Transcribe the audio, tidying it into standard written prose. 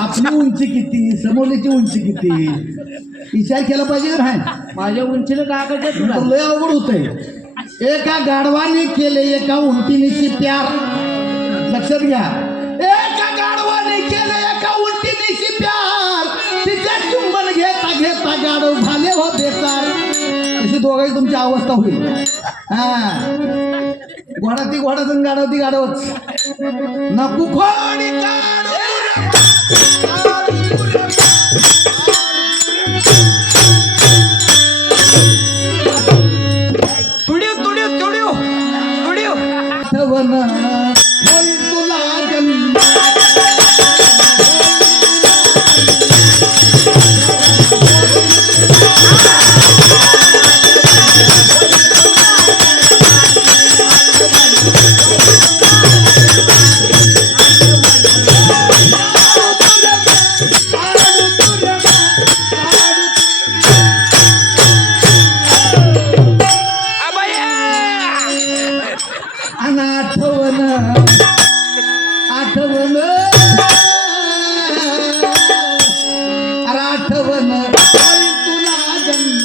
आपली उंची किती, समोरची उंची किती, विचार केला पाहिजे का नाही? माझ्या उंचीला काय करायचं तुला? लय अवघड होतंय. एका गाढवाने केले एका उंटिनीची प्यार. लक्षात घ्या, एका गाढवाने केले एका उंटिनीची प्यार. तिच्या चुंबन घेता घेता गाढव झाले हो बेकार. अशी दोघांची तुमची अवस्था होईल. हा, घोडा ती घोडाच आणि गाढव ती गाढवच. नको खोडी काढू. आठवण होईल तुला जन्म. आठवण आठवण अरे आठवण होईल तुला जन्म.